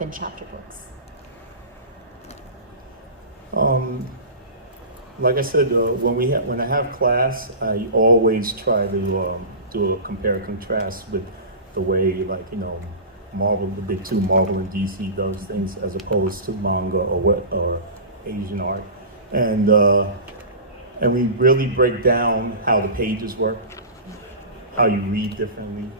than chapter books? Like I said, when I have class, I always try to do a compare and contrast with the way, like, you know, Marvel, the big two, Marvel and DC, does things as opposed to manga or Asian art, and we really break down how the pages work, how you read differently,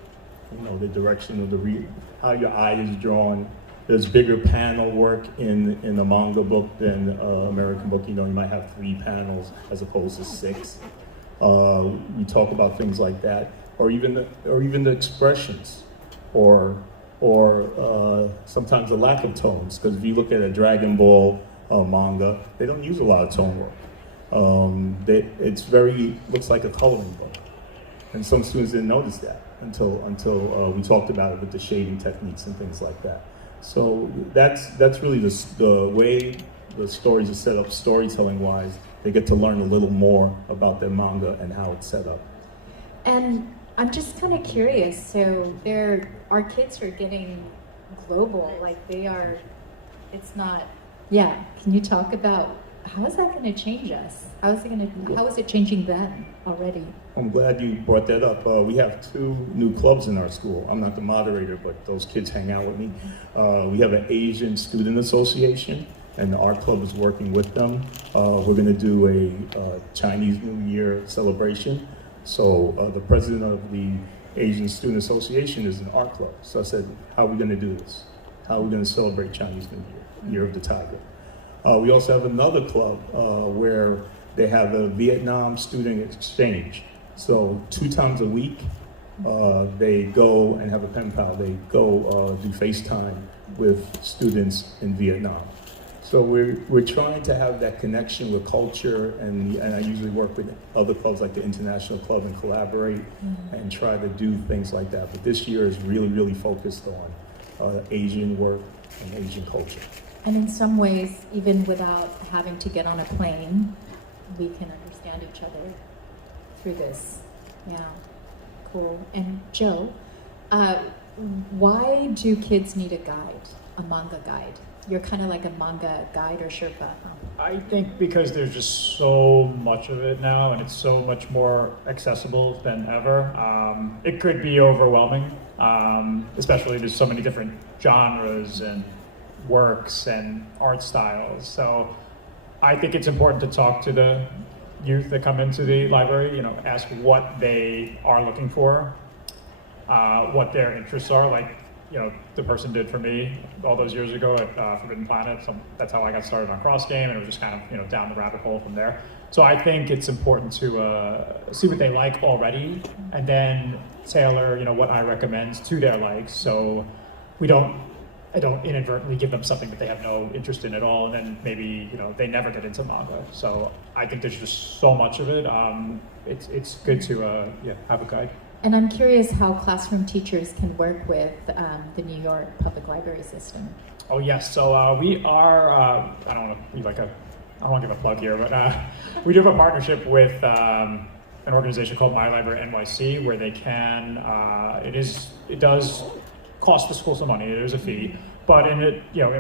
you know, the direction of the read, how your eye is drawn. There's bigger panel work in a manga book than American book. You know, you might have 3 panels as opposed to 6. We talk about things like that, or even the expressions, or sometimes the lack of tones. Because if you look at a Dragon Ball manga, they don't use a lot of tone work. It's looks like a coloring book, and some students didn't notice that until we talked about it with the shading techniques and things like that. So that's really the way the stories are set up, storytelling wise. They get to learn a little more about their manga and how it's set up. And I'm just kind of curious. So our kids are getting global, like they are. It's not. Yeah. Can you talk about how is that going to change us? How is it changing them already? I'm glad you brought that up. We have 2 new clubs in our school. I'm not the moderator, but those kids hang out with me. We have an Asian Student Association, and our club is working with them. We're going to do a Chinese New Year celebration. So the president of the Asian Student Association is an art club. So I said, how are we going to do this? How are we going to celebrate Chinese New Year, Year of the Tiger? We also have another club where they have a Vietnam student exchange. So 2 times a week, they go and have a pen pal. They go do FaceTime with students in Vietnam. So we're trying to have that connection with culture, and I usually work with other clubs like the International Club and collaborate and try to do things like that. But this year is really, really focused on Asian work and Asian culture. And in some ways, even without having to get on a plane, we can understand each other through this. Yeah, cool. And Joe, why do kids need a guide, a manga guide? You're kind of like a manga guide or Sherpa. Huh? I think because there's just so much of it now, and it's so much more accessible than ever. It could be overwhelming, especially there's so many different genres and works and art styles. So I think it's important to talk to the youth that come into the library, you know, ask what they are looking for, what their interests are. Like, you know, the person did for me all those years ago at Forbidden Planet. So that's how I got started on Cross Game, and it was just kind of, you know, down the rabbit hole from there. So I think it's important to see what they like already, and then tailor, you know, what I recommend to their likes. So I don't inadvertently give them something that they have no interest in at all, and then maybe, you know, they never get into manga. So I think there's just so much of it. It's good to have a guide. And I'm curious how classroom teachers can work with the New York Public Library system. Oh yes, so we are. I don't want to give a plug here, but we do have a partnership with an organization called My Library NYC, where they can. It does cost the school some money. There's a fee, but in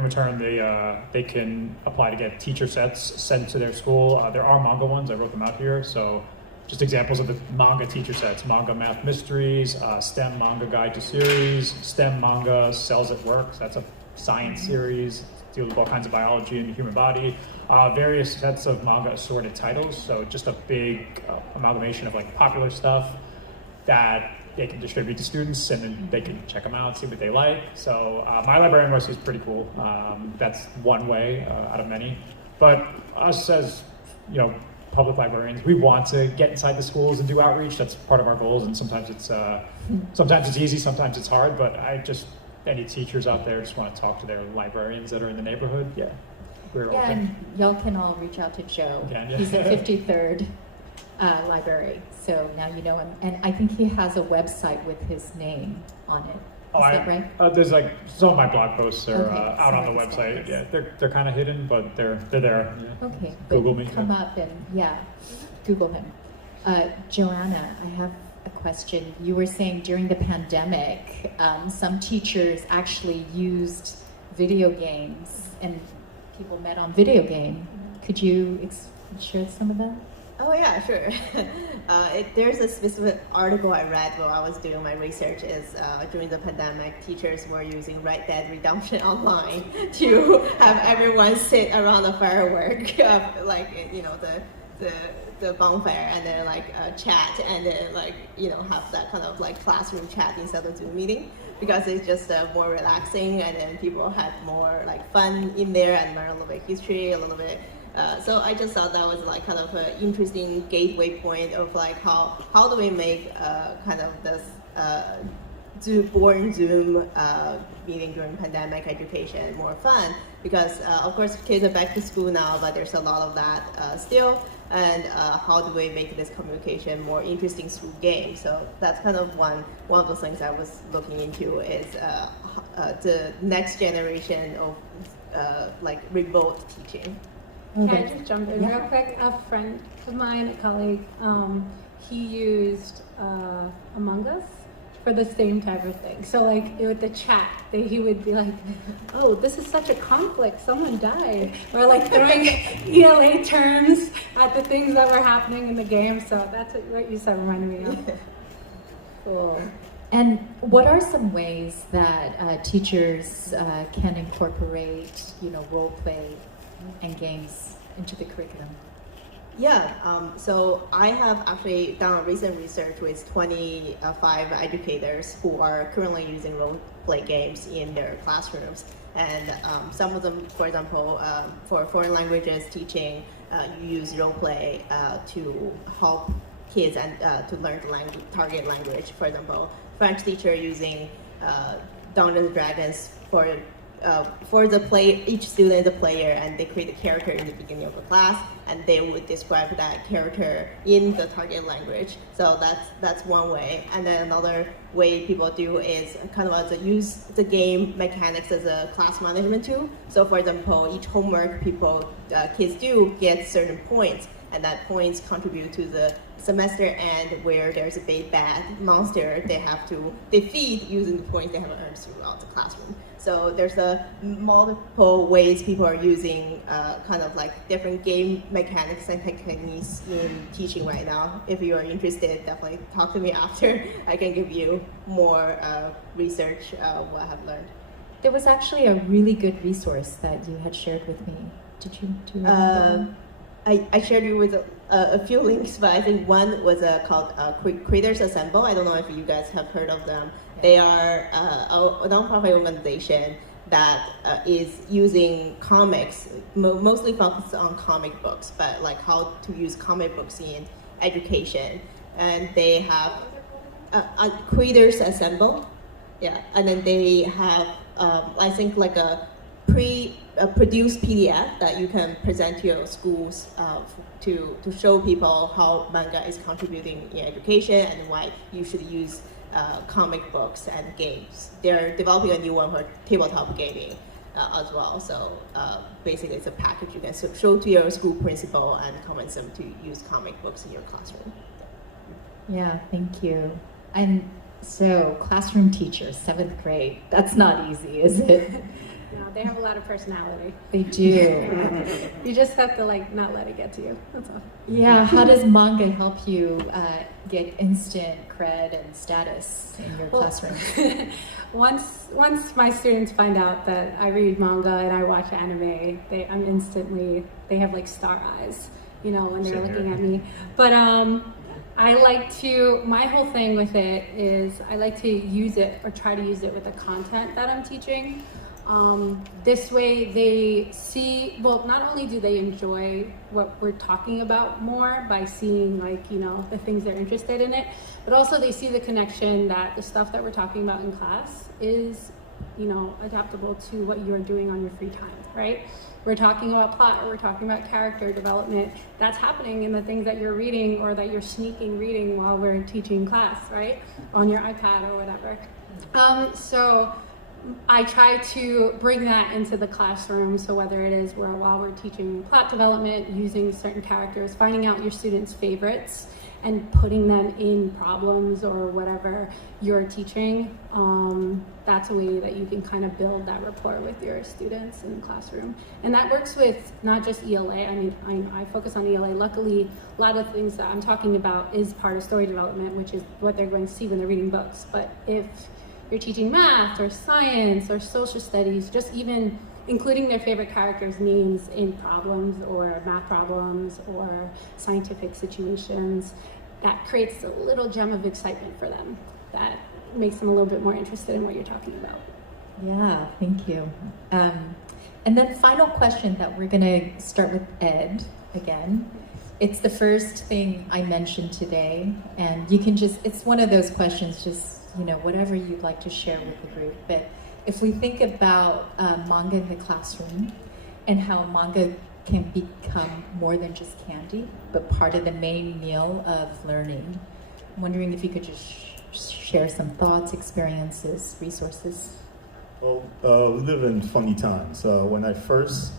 return, they can apply to get teacher sets sent to their school. There are manga ones. I wrote them out here. So just examples of the manga teacher sets: Manga Math Mysteries, STEM Manga Guide to Series, STEM Manga Cells at Work. So that's a science series, deals with all kinds of biology and the human body. Various sets of manga assorted titles. So just a big amalgamation of like popular stuff that they can distribute to students, and then they can check them out, see what they like. So My Library NYC is pretty cool. That's one way out of many. But us as, you know, public librarians, we want to get inside the schools and do outreach. That's part of our goals, and sometimes it's easy, sometimes it's hard. But any teachers out there just want to talk to their librarians that are in the neighborhood. Yeah, we're open. And y'all can all reach out to Joe. Yeah. He's at 53rd Library, so now you know him. And I think he has a website with his name on it. Is that right? There's like some of my blog posts are out on the some of his website. blogs. Yeah, they're kind of hidden, but they're there. Yeah. Okay, Google but me. come up and Google him. Joanna, I have a question. You were saying during the pandemic, some teachers actually used video games, and people met on video game. Could you share some of that? Oh yeah, sure. There's a specific article I read while I was doing my research. Is during the pandemic, teachers were using Red Dead Redemption online to have everyone sit around the firework, like the bonfire, and then chat, and then have that kind of classroom chat instead of Zoom meeting, because it's just more relaxing, and then people had more fun in there and learn a little bit history, a little bit. So I just thought that was kind of an interesting gateway point of how do we make kind of this Zoom meeting during pandemic education more fun, because of course kids are back to school now, but there's a lot of that still, and how do we make this communication more interesting through games? So that's kind of one of the things I was looking into, is the next generation of remote teaching. Can I just jump in real quick? A friend of mine, a colleague, he used Among Us for the same type of thing. So with the chat, he would be like, "Oh, this is such a conflict. Someone died," or throwing ELA terms at the things that were happening in the game. So that's what you said reminded me of. Cool. And what are some ways that teachers can incorporate, role play and games into the curriculum? Yeah, so I have actually done a recent research with 25 educators who are currently using role-play games in their classrooms. And some of them, for example, for foreign languages teaching, you use role-play to help kids and to learn the target language. For example, French teacher using Dungeons and Dragons for the play, each student is a player, and they create a character in the beginning of the class, and they would describe that character in the target language. So that's one way. And then another way people do is kind of use the game mechanics as a class management tool. So for example, each homework kids do get certain points, and that points contribute to the semester end, where there's a big bad monster they have to defeat using the points they have earned throughout the classroom. So there's multiple ways people are using kind of different game mechanics and techniques in teaching right now. If you are interested, definitely talk to me after. I can give you more research what I have learned. There was actually a really good resource that you had shared with me. Do you remember? I shared you with a few links, but I think one was called Creators Assemble. I don't know if you guys have heard of them. They are a nonprofit organization that is using comics, mostly focused on comic books, but how to use comic books in education. And they have Creators Assemble, yeah, and then they have I think a produced PDF that you can present to your schools to show people how manga is contributing in education and why you should use comic books and games. They're developing a new one for tabletop gaming as well. So basically it's a package you can show to your school principal and convince them to use comic books in your classroom. Yeah, thank you. And so classroom teachers, 7th grade, that's not easy, is it? No, they have a lot of personality. They do. You just have to not let it get to you. That's all. Yeah, how does manga help you get instant cred and status in your classroom? Once my students find out that I read manga and I watch anime, they have star eyes, when they're looking at me. But my whole thing with it is I like to use it or try to use it with the content that I'm teaching. This way they see, not only do they enjoy what we're talking about more by seeing the things they're interested in it, but also they see the connection that the stuff that we're talking about in class is, adaptable to what you're doing on your free time, right? We're talking about plot, or we're talking about character development. That's happening in the things that you're reading or that you're sneaking reading while we're teaching class, right? On your iPad or whatever. So I try to bring that into the classroom. So whether it is while we're teaching plot development, using certain characters, finding out your students' favorites, and putting them in problems or whatever you're teaching, that's a way that you can kind of build that rapport with your students in the classroom. And that works with not just ELA. I mean, I focus on ELA. Luckily, a lot of things that I'm talking about is part of story development, which is what they're going to see when they're reading books. But if you're teaching math or science or social studies, just even including their favorite characters' names in problems or math problems or scientific situations, that creates a little gem of excitement for them that makes them a little bit more interested in what you're talking about. Yeah, thank you. And then final question that we're going to start with Ed again. It's the first thing I mentioned today, and you can just, it's one of those questions, just, you know, whatever you'd like to share with the group. But if we think about manga in the classroom and how manga can become more than just candy, but part of the main meal of learning, I'm wondering if you could just share some thoughts, experiences, resources. Well, we live in funny times. When I first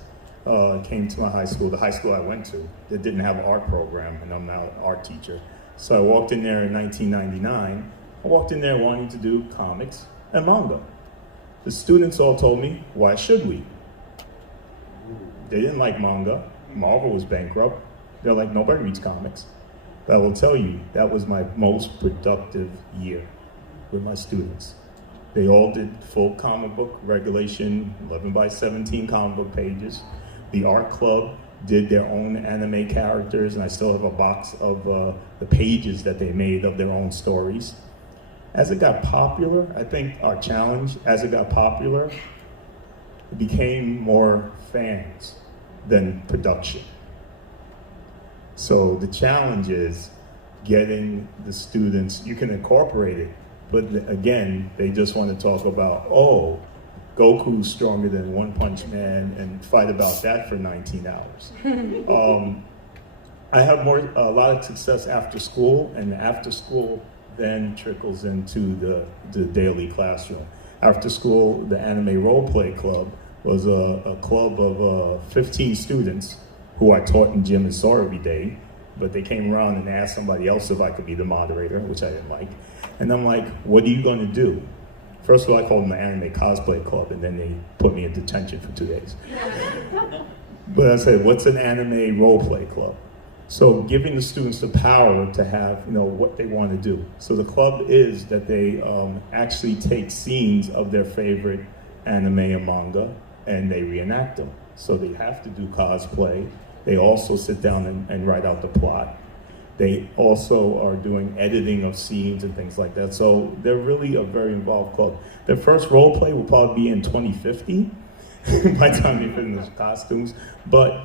came to my high school, the high school I went to, they didn't have an art program, and I'm now an art teacher. So I walked in there in 1999. I walked in there wanting to do comics and manga. The students all told me, why should we? They didn't like manga. Marvel was bankrupt. They're like, nobody reads comics. But I will tell you, that was my most productive year with my students. They all did full comic book regulation, 11 by 17 comic book pages. The art club did their own anime characters, and I still have a box of the pages that they made of their own stories. As it got popular, I think our challenge, as it got popular, it became more fans than production. So the challenge is getting the students, you can incorporate it, but again, they just want to talk about, oh, Goku's stronger than One Punch Man, and fight about that for 19 hours. I have a lot of success after school, and after school then trickles into the daily classroom. After school, the Anime Roleplay Club was a club of 15 students who I taught in gym and saw every day, but they came around and asked somebody else if I could be the moderator, which I didn't like. And I'm like, what are you going to do? First of all, I called them the Anime Cosplay Club, and then they put me in detention for 2 days. But I said, what's an Anime Roleplay Club? So giving the students the power to have, you know, what they want to do. So the club is that they actually take scenes of their favorite anime and manga, and they reenact them. So they have to do cosplay. They also sit down and write out the plot. They also are doing editing of scenes and things like that. So they're really a very involved club. Their first role play will probably be in 2050 by the time they finish the costumes. But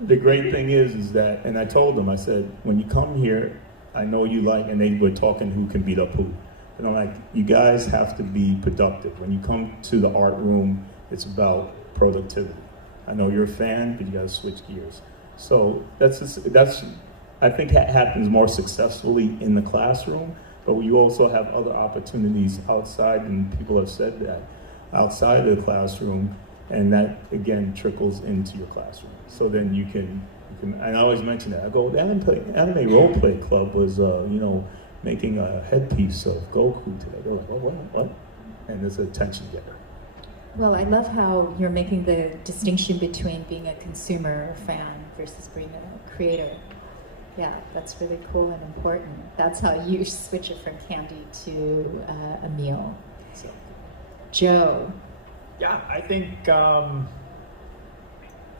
the great thing is that, and I told them, I said, when you come here, I know you like, and they were talking who can beat up who. And I'm like, you guys have to be productive. When you come to the art room, it's about productivity. I know you're a fan, but you gotta switch gears. So that's I think that happens more successfully in the classroom, but you also have other opportunities outside, and people have said that, outside of the classroom, and that again trickles into your classroom. So then you can and I always mention that. I go, the Anime Roleplay Club was, making a headpiece of Goku today. They're like, what? And there's a tension getter. Well, I love how you're making the distinction between being a consumer or fan versus being a creator. Yeah, that's really cool and important. That's how you switch it from candy to a meal. So. Joe. Yeah, I think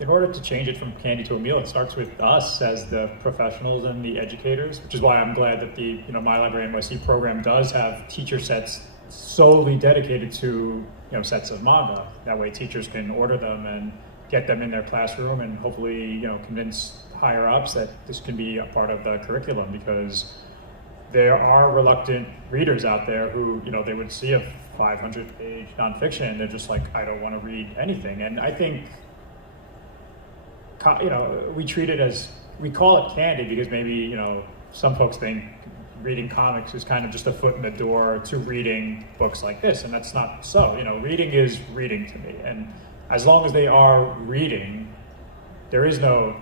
in order to change it from candy to a meal, it starts with us as the professionals and the educators, which is why I'm glad that the My Library NYC program does have teacher sets solely dedicated to sets of manga. That way teachers can order them and get them in their classroom and hopefully convince higher ups that this can be a part of the curriculum, because there are reluctant readers out there who they would see a 500-page nonfiction and they're just like, I don't want to read anything. And I think we treat it as, we call it candy because maybe some folks think reading comics is kind of just a foot in the door to reading books like this, and that's not so. Reading is reading to me, and as long as they are reading, there is no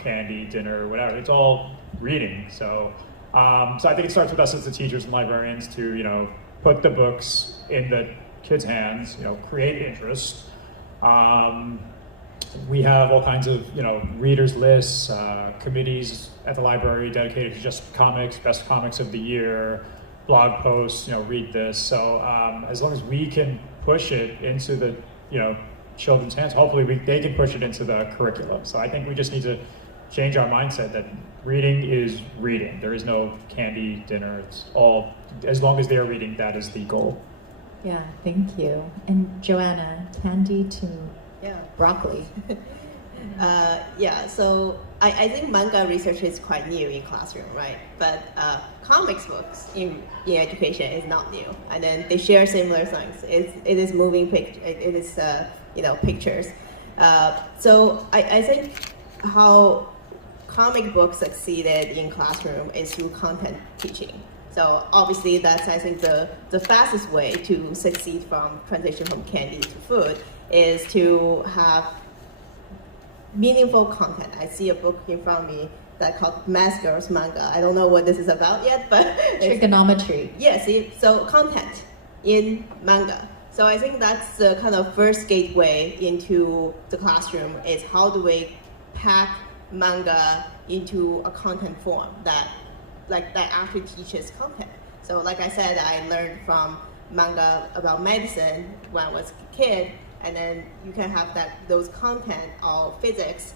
candy, dinner, whatever. It's all reading. So So I think it starts with us as the teachers and librarians to, put the books in the kids' hands, create interest. We have all kinds of, readers lists, committees at the library dedicated to just comics, best comics of the year, blog posts, read this. So as long as we can push it into the, children's hands, hopefully they can push it into the curriculum. So I think we just need to change our mindset that reading is reading. There is no candy dinner. It's all, as long as they are reading, that is the goal. Yeah, thank you. And Joanna, candy to broccoli. So I think manga research is quite new in classroom, right? But comics books in education is not new. And then they share similar things. It is moving picture. It is pictures. So I think how comic books succeeded in classroom is through content teaching. So obviously that's, I think, the fastest way to succeed from transition from candy to food is to have meaningful content. I see a book in front of me that called Math Girls Manga. I don't know what this is about yet, but trigonometry. Yeah, see, so content in manga. So I think that's the kind of first gateway into the classroom is how do we pack manga into a content form that actually teaches content. So like I said, I learned from manga about medicine when I was a kid, and then you can have those content of physics,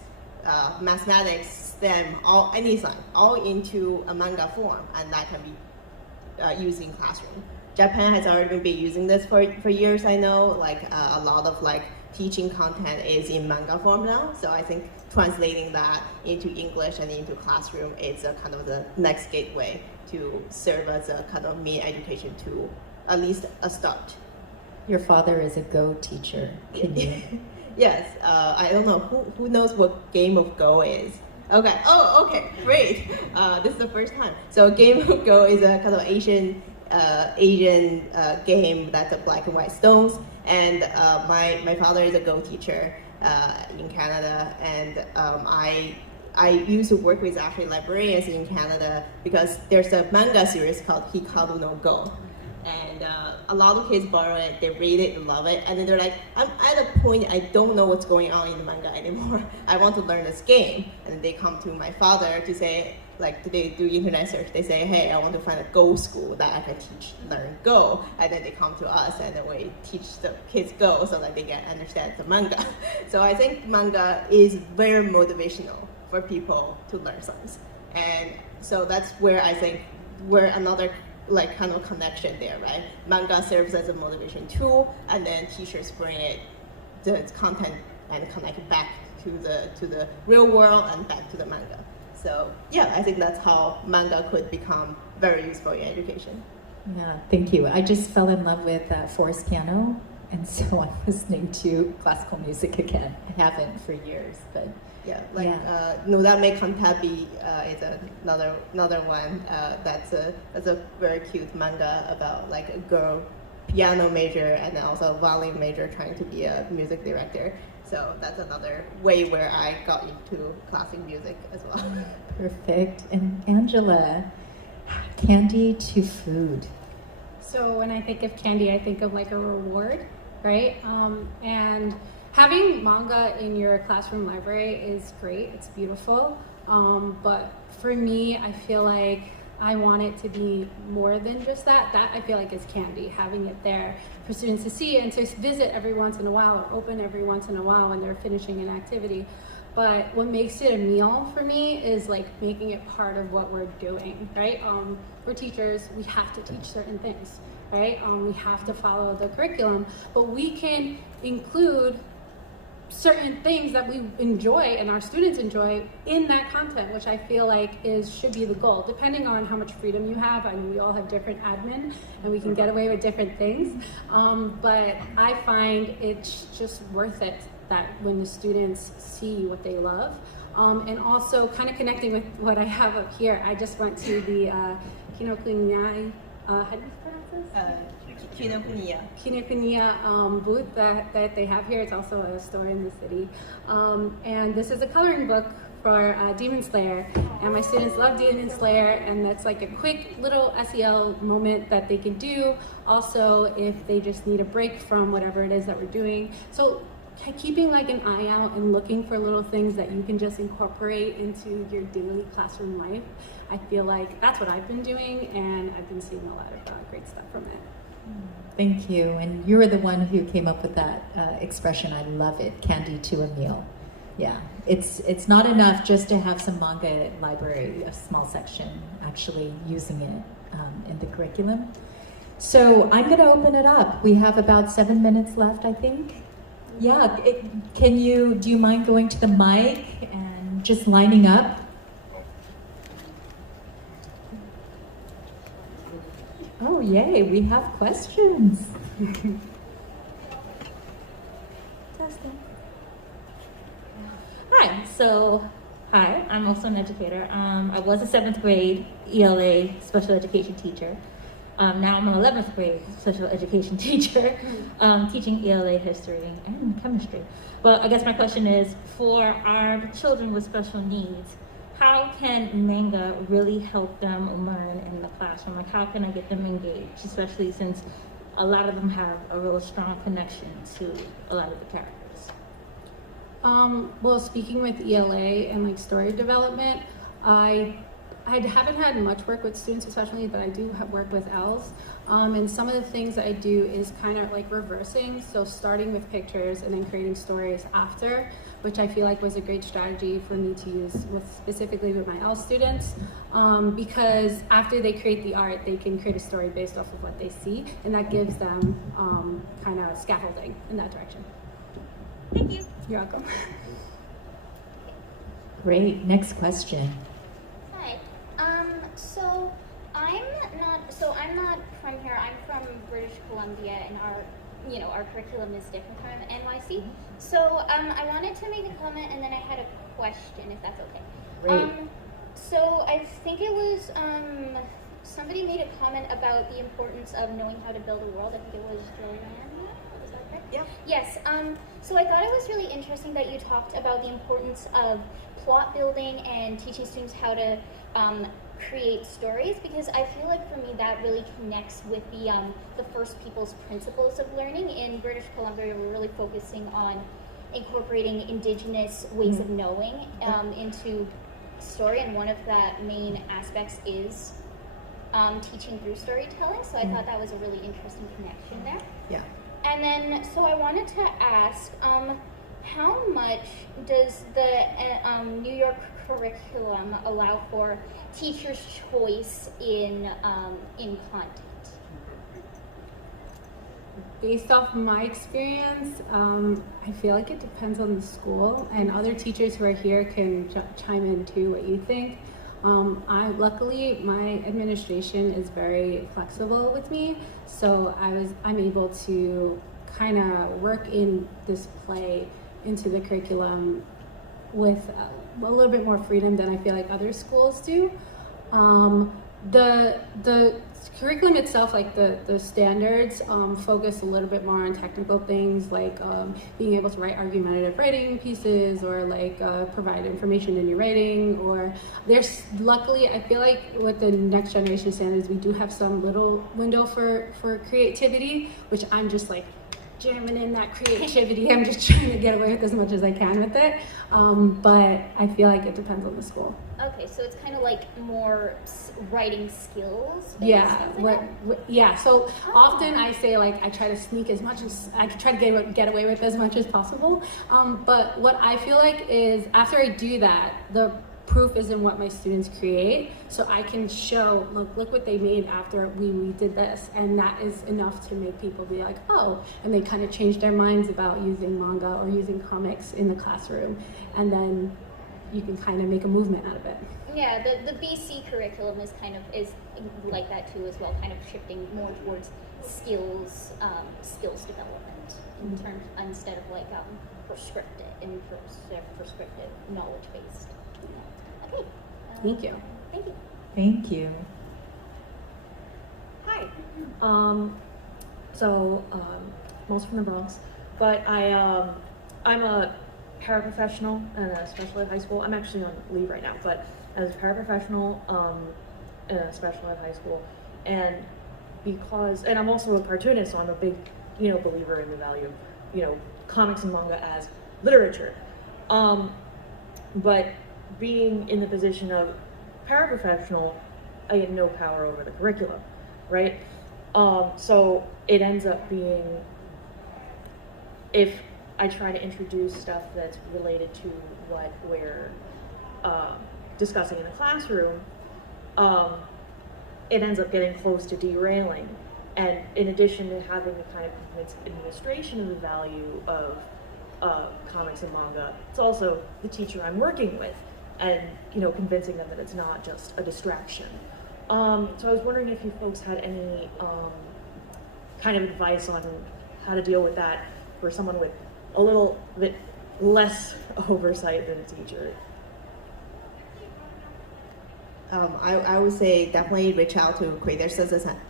mathematics, STEM, anything, all into a manga form, and that can be used in classroom. Japan has already been using this for years, I know, a lot of teaching content is in manga form now, so I think translating that into English and into classroom is a kind of the next gateway to serve as a kind of mini education tool, at least a start. Your father is a Go teacher. Can you? Yes, I don't know, who knows what game of Go is? Okay, okay, great. This is the first time. So game of Go is a kind of Asian game that's a black and white stones. And my father is a Go teacher in Canada, and I used to work with actually librarians in Canada because there's a manga series called Hikaru no Go. And a lot of kids borrow it, they read it, love it, and then they're like, I'm at a point I don't know what's going on in the manga anymore. I want to learn this game. And they come to my father to say, they do internet search, they say, hey, I want to find a Go school that I can learn Go. And then they come to us and then we teach the kids Go so that they can understand the manga. So I think manga is very motivational for people to learn things. And so that's where I think we're another kind of connection there, right? Manga serves as a motivation tool, and then teachers bring the content and connect it back to the real world and back to the manga. So yeah, I think that's how manga could become very useful in education. Yeah, thank you. I just fell in love with Forest Piano, and so I'm listening to classical music again. I haven't for years, but Nodame Kantabi is another one that's a very cute manga about a girl piano major and then also a violin major trying to be a music director. So that's another way where I got into classic music as well. Perfect. And Angela, candy to food. So when I think of candy, I think of a reward, right? And having manga in your classroom library is great. It's beautiful. But for me, I feel like I want it to be more than just that. That I feel like is candy, having it there for students to see and to visit every once in a while or open every once in a while when they're finishing an activity. But what makes it a meal for me is making it part of what we're doing, right? We're teachers, we have to teach certain things, right? We have to follow the curriculum, but we can include certain things that we enjoy and our students enjoy in that content, which I feel like should be the goal, depending on how much freedom you have. I mean, we all have different admin and we can get away with different things, but I find it's just worth it that when the students see what they love, and also kind of connecting with what I have up here. I just went to the Kinokuniai, how do you pronounce this? Kinokuniya. Booth that they have here. It's also a store in the city. And this is a coloring book for Demon Slayer. And my students love Demon Slayer, and that's like a quick little SEL moment that they can do. Also, if they just need a break from whatever it is that we're doing. So keeping like an eye out and looking for little things that you can just incorporate into your daily classroom life. I feel like that's what I've been doing, and I've been seeing a lot of great stuff from it. Thank you. And you were the one who came up with that expression. I love it. Candy to a meal. Yeah, it's not enough just to have some manga library, a small section, actually using it in the curriculum. So I'm going to open it up. We have about 7 minutes left, I think. Yeah, do you mind going to the mic and just lining up? Oh, yay, we have questions. Hi, I'm also an educator. I was a 7th grade ELA special education teacher. Now I'm an 11th grade special education teacher, teaching ELA history and chemistry. But I guess my question is, for our children with special needs, how can manga really help them learn in the classroom? Like, how can I get them engaged, especially since a lot of them have a real strong connection to a lot of the characters? Well, speaking with ELA and like story development, I haven't had much work with students especially, but I do have work with ELs. And some of the things I do is kind of like reversing, so starting with pictures and then creating stories after, which I feel like was a great strategy for me to use specifically with my EL students, because after they create the art, they can create a story based off of what they see, and that gives them kind of scaffolding in that direction. Thank you. You're welcome. Great, next question. Hi. I'm not from here. I'm from British Columbia, and our curriculum is different from NYC. So I wanted to make a comment, and then I had a question, if that's okay. Great. So I think it was somebody made a comment about the importance of knowing how to build a world. I think it was Joanna. Was that correct? Yeah. Yes. So I thought it was really interesting that you talked about the importance of plot building and teaching students how to create stories, because I feel like for me that really connects with the First Peoples principles of learning. In British Columbia, we're really focusing on incorporating Indigenous ways of knowing into story, and one of the main aspects is teaching through storytelling. So I thought that was a really interesting connection there. Yeah. And then, so I wanted to ask, how much does the New York curriculum allow for teachers' choice in content? Based off my experience, I feel like it depends on the school, and other teachers who are here can chime in too what you think. Luckily, my administration is very flexible with me, so I'm able to kind of work in this play into the curriculum with a little bit more freedom than I feel like other schools do. The curriculum itself, like the standards, focus a little bit more on technical things, like being able to write argumentative writing pieces, or like provide information in your writing. Or luckily, I feel like with the next generation standards, we do have some little window for creativity, which I'm just like jamming in that creativity. I'm just trying to get away with as much as I can with it. But I feel like it depends on the school. Okay, so it's kind of like more writing skills. Yeah. So often I say like I try to sneak as much as I try to get away with as much as possible. But what I feel like is after I do that, the proof is in what my students create, so I can show, look what they made after we did this, and that is enough to make people be like, oh, and they kind of change their minds about using manga or using comics in the classroom, and then you can kind of make a movement out of it. Yeah, the BC curriculum is like that too as well, kind of shifting more towards skills development in terms, instead of like prescriptive knowledge based. Okay. Thank you. Thank you. Thank you. Hi. So I'm also from the Bronx, but I'm a paraprofessional at a special ed high school. I'm actually on leave right now, but as a paraprofessional in a special ed high school, and I'm also a cartoonist, so I'm a big, believer in the value of, comics and manga as literature. But being in the position of paraprofessional, I get no power over the curriculum, right? So it ends up being, if I try to introduce stuff that's related to what we're discussing in the classroom, it ends up getting close to derailing. And in addition to having to kind of convince administration of the value of comics and manga, it's also the teacher I'm working with, and convincing them that it's not just a distraction. So I was wondering if you folks had any kind of advice on how to deal with that for someone with a little bit less oversight than a teacher. I would say definitely reach out to Creators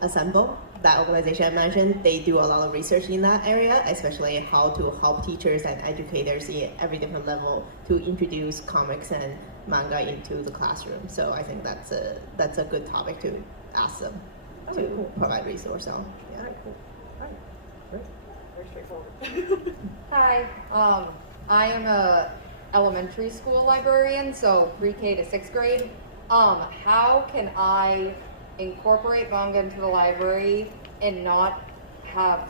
Assemble, that organization I mentioned. They do a lot of research in that area, especially how to help teachers and educators in every different level to introduce comics and manga into the classroom. So I think that's a good topic to ask them to provide resource on. Yeah. All right, cool. All right, great. Very straightforward. Hi, I am a elementary school librarian, so pre-K to 6th grade. How can I incorporate manga into the library and not have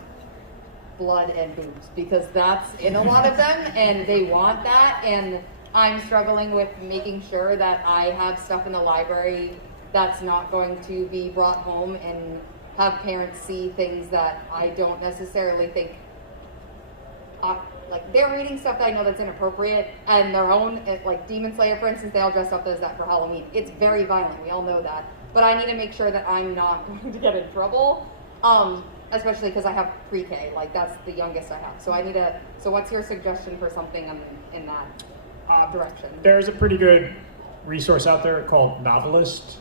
blood and boobs? Because that's in a lot of them and they want that, and I'm struggling with making sure that I have stuff in the library that's not going to be brought home and have parents see things that I don't necessarily think, like they're reading stuff that I know that's inappropriate, and their own, like Demon Slayer, for instance, they all dress up as that for Halloween. It's very violent, we all know that. But I need to make sure that I'm not going to get in trouble, especially because I have pre-K, like that's the youngest I have. So what's your suggestion for something in that direction? There's a pretty good resource out there called Novelist.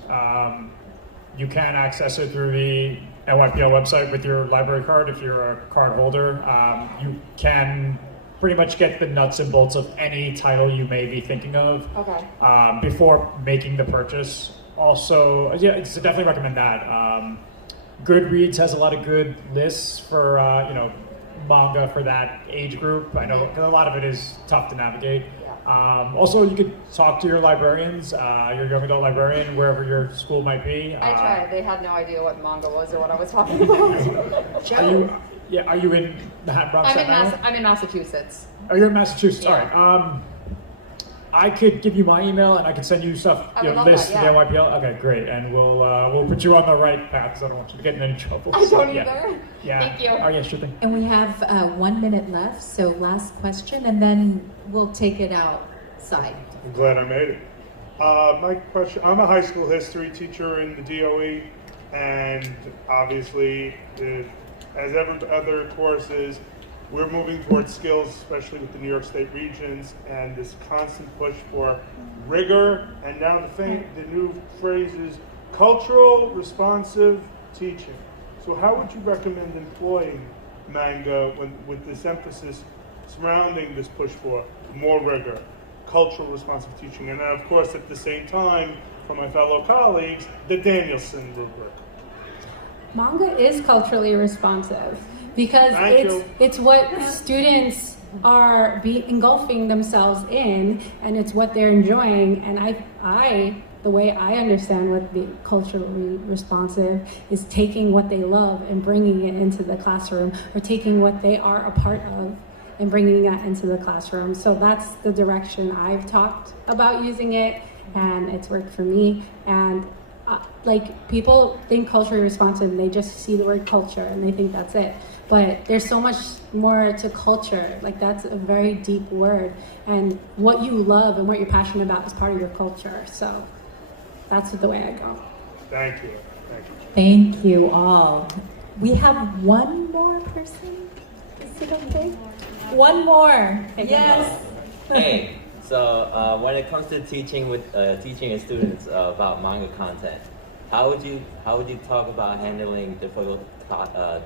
You can access it through the NYPL website with your library card if you're a card holder. You can pretty much get the nuts and bolts of any title you may be thinking of before making the purchase. Also, yeah, it's definitely recommend that. Goodreads has a lot of good lists for manga for that age group. I know a lot of it is tough to navigate. Also, you could talk to your librarians, your young adult librarian, wherever your school might be. I tried. They had no idea what manga was or what I was talking about. Are you in the Bronx? I'm in Massachusetts. Oh, you're in Massachusetts. Yeah. All right. I could give you my email and I could send you stuff, list to the NYPL. Okay, great, and we'll put you on the right path because I don't want you to get in any trouble. I don't either. Yeah. Thank you. Oh yeah, sure thing. And we have 1 minute left, so last question, and then we'll take it outside. I'm glad I made it. My question, I'm a high school history teacher in the DOE, and obviously, as every other courses, we're moving towards skills, especially with the New York State regions, and this constant push for rigor, and now the new phrase is cultural responsive teaching. So how would you recommend employing manga with this emphasis surrounding this push for more rigor, cultural responsive teaching, and then of course at the same time, from my fellow colleagues, the Danielson rubric? Manga is culturally responsive because it's what students are engulfing themselves in, and it's what they're enjoying. And the way I understand what the culturally responsive is taking what they love and bringing it into the classroom, or taking what they are a part of and bringing that into the classroom. So that's the direction I've talked about using it, and it's worked for me. And like, people think culturally responsive and they just see the word culture and they think that's it. But there's so much more to culture. Like, that's a very deep word. And what you love and what you're passionate about is part of your culture. So that's the way I go. Thank you. Thank you. Thank you all. We have one more person. Is it okay? One more. Yes. Hey, so when it comes to teaching teaching students about manga content, how would you talk about handling difficult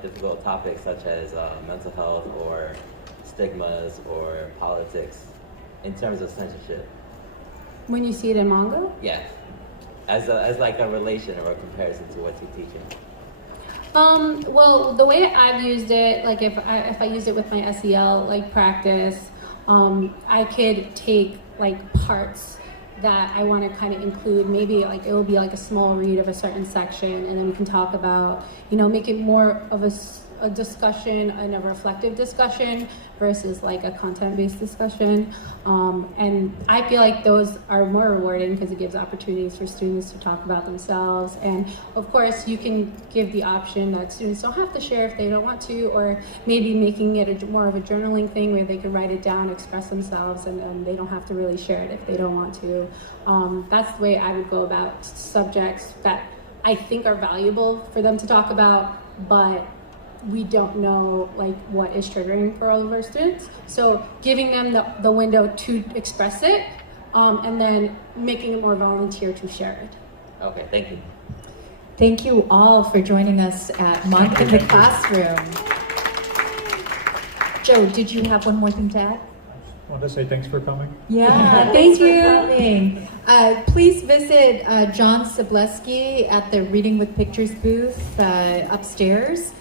difficult topics such as mental health or stigmas or politics in terms of censorship. When you see it in manga? Yeah, as like a relation or a comparison to what you're teaching. Well, the way I've used it, like if I use it with my SEL like practice, I could take like parts that I want to kind of include. Maybe like it will be like a small read of a certain section, and then we can talk about, make it more of a discussion and a reflective discussion versus like a content-based discussion. And I feel like those are more rewarding because it gives opportunities for students to talk about themselves. And of course, you can give the option that students don't have to share if they don't want to, or maybe making it more of a journaling thing where they can write it down, express themselves, and they don't have to really share it if they don't want to. That's the way I would go about subjects that I think are valuable for them to talk about, but we don't know like what is triggering for all of our students. So giving them the window to express it, and then making it more volunteer to share it. Okay, thank you. Thank you all for joining us at Manga in the Classroom. Joe, did you have one more thing to add? I wanted to say thanks for coming. Yeah, thank you for coming. Please visit John Sableski at the Reading with Pictures booth upstairs.